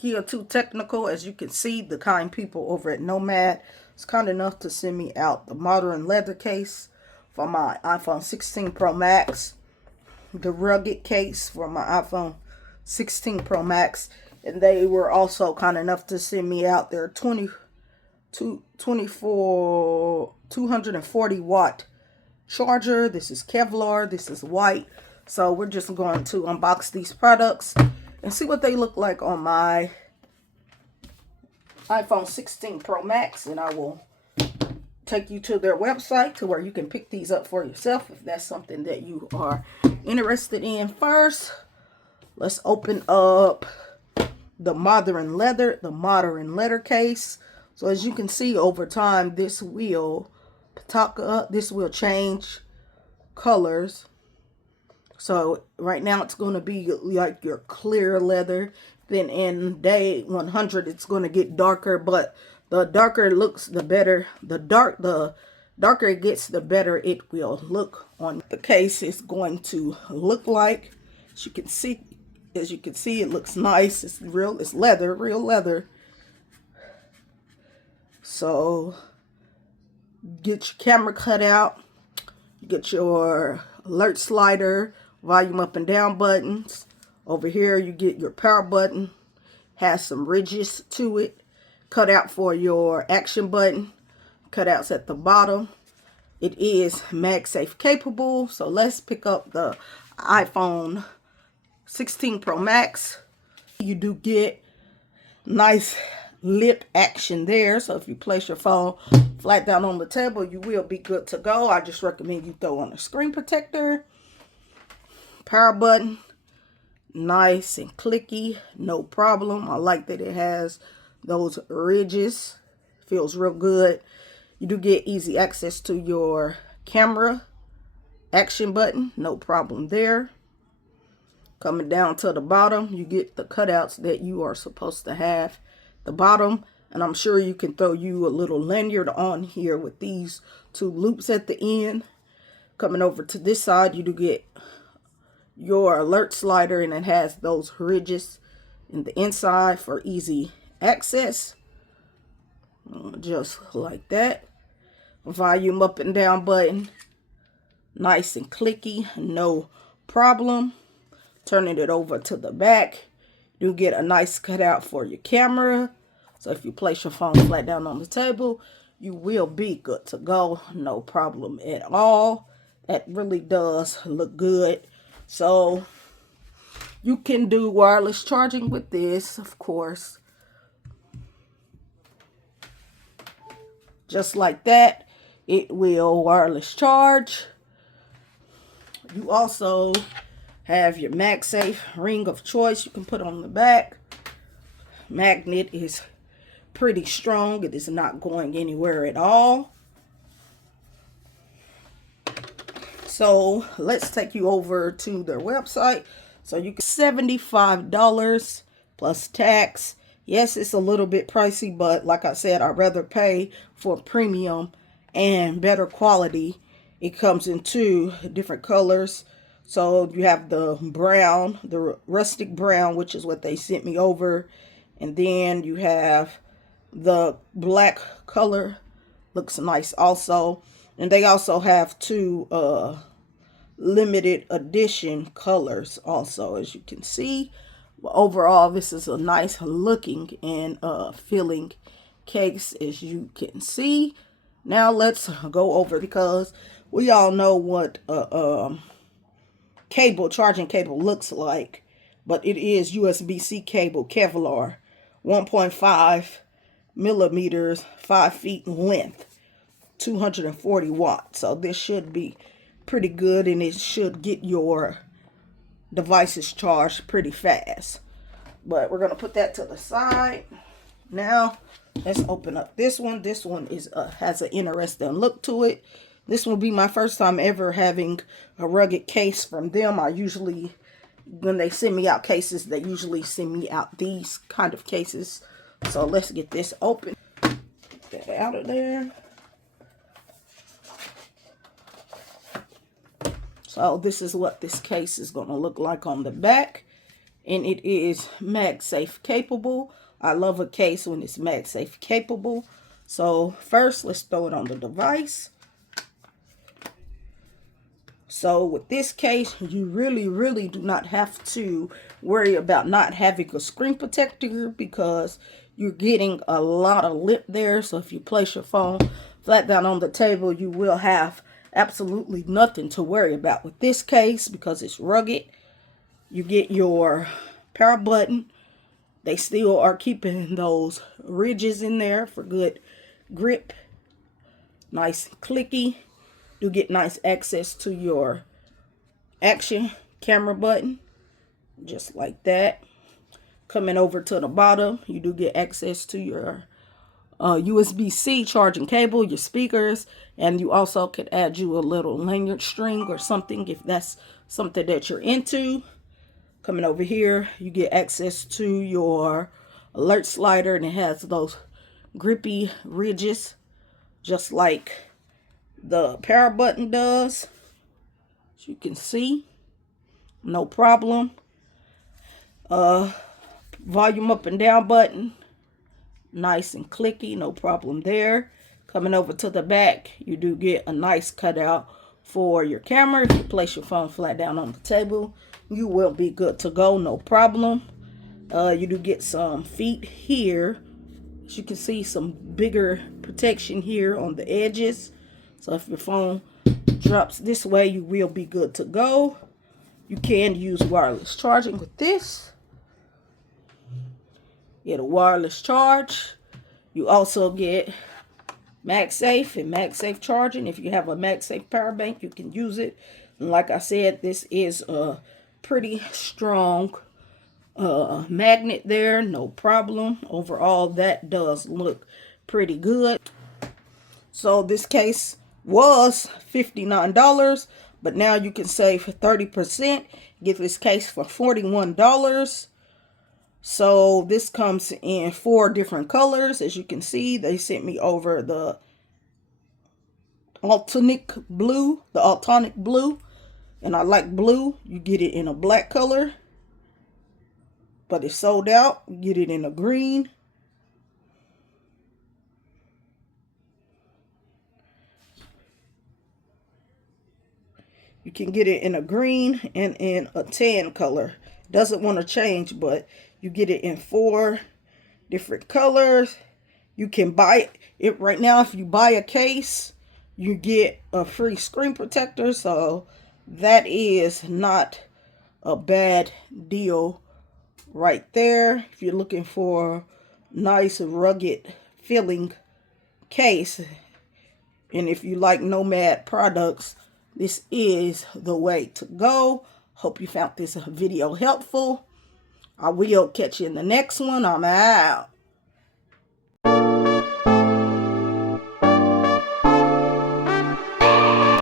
gear too technical. As you can see, the kind people over at Nomad is kind enough to send me out the modern leather case for my iPhone 16 Pro Max, the rugged case for my iPhone 16 Pro Max, and they were also kind enough to send me out their 240 watt charger. This is Kevlar, this is white. So we're just going to unbox these products and see what they look like on my iPhone 16 Pro Max, and I will take you to their website to where you can pick these up for yourself if that's something that you are interested in. First, let's open up the modern leather case. So as you can see, over time this will change colors. So right now it's going to be like your clear leather. Then in day 100 it's going to get darker, but the darker it looks, the better. The darker it gets, the better it will look on the case. Is going to look like. As you can see, it looks nice. It's leather, real leather. So get your camera cut out. You get your alert slider, volume up and down buttons. Over here you get your power button, has some ridges to it. Cut out for your action button, cutouts at the bottom. It is MagSafe capable. So let's pick up the iPhone 16 Pro Max. You do get nice lip action there. So if you place your phone flat down on the table, you will be good to go. I just recommend you throw on a screen protector. Power button, nice and clicky, no problem. I like that it has those ridges. Feels real good. You do get easy access to your camera action button, no problem there. Coming down to the bottom, you get the cutouts that you are supposed to have. The bottom, and I'm sure you can throw you a little lanyard on here with these two loops at the end. Coming over to this side, you do get your alert slider, and it has those ridges in the inside for easy access. Just like that. Volume up and down button, nice and clicky, no problem. Turning it over to the back, you get a nice cutout for your camera. So if you place your phone flat down on the table, you will be good to go, no problem at all. That really does look good. So you can do wireless charging with this, of course. Just like that, it will wireless charge. You also have your MagSafe ring of choice you can put on the back. Magnet is pretty strong. It is not going anywhere at all. So let's take you over to their website. So you can $75 plus tax. Yes, it's a little bit pricey, but like I said, I'd rather pay for premium and better quality. It comes in two different colors. So you have the brown, the rustic brown, which is what they sent me over. And then you have the black color. Looks nice also. And they also have two limited edition colors also, as you can see. Overall, this is a nice looking and feeling case, as you can see. Now let's go over, because we all know what charging cable looks like, but it is USB-C cable, Kevlar, 1.5 millimeters, 5 feet in length, 240 watts. So this should be pretty good, and it should get your devices charged pretty fast. But we're going to put that to the side. Now let's open up this one. This one has an interesting look to it. This will be my first time ever having a rugged case from them. When they send me out cases, they usually send me out these kind of cases. So let's get this open. Get that out of there. So this is what this case is going to look like on the back. and it is MagSafe capable. I love a case when it's MagSafe capable. So first, let's throw it on the device. So with this case, you really do not have to worry about not having a screen protector, because you're getting a lot of lip there. So if you place your phone flat down on the table, you will have absolutely nothing to worry about with this case, because it's rugged. You get your power button. They still are keeping those ridges in there for good grip. Nice and clicky. You get nice access to your action camera button, just like that. Coming over to the bottom, you do get access to your USB-C charging cable, your speakers, and you also could add you a little lanyard string or something if that's something that you're into. Coming over here, you get access to your alert slider, and it has those grippy ridges just like the power button does. As you can see, no problem. Volume up and down button, nice and clicky, no problem there. Coming over to the back, you do get a nice cutout for your camera. If you place your phone flat down on the table, you will be good to go, no problem. You do get some feet here. As you can see, some bigger protection here on the edges. So if your phone drops this way, you will be good to go. You can use wireless charging with this. Get a wireless charge. You also get MagSafe and MagSafe charging. If you have a MagSafe power bank, you can use it. And like I said, this is a pretty strong magnet there, no problem. Overall, that does look pretty good. So this case was $59, but now you can save 30%. Get this case for $41. So this comes in 4 different colors. As you can see, they sent me over the Altonic blue, and I like blue. You get it in a black color, but it's sold out. You get it in a green. You can get it in a green and in a tan color. Doesn't want to change, but you get it in 4 different colors. You can buy it right now. If you buy a case, you get a free screen protector. So that is not a bad deal right there. If you're looking for nice rugged feeling case, and if you like Nomad products, this is the way to go. Hope you found this video helpful. I will catch you in the next one. I'm out.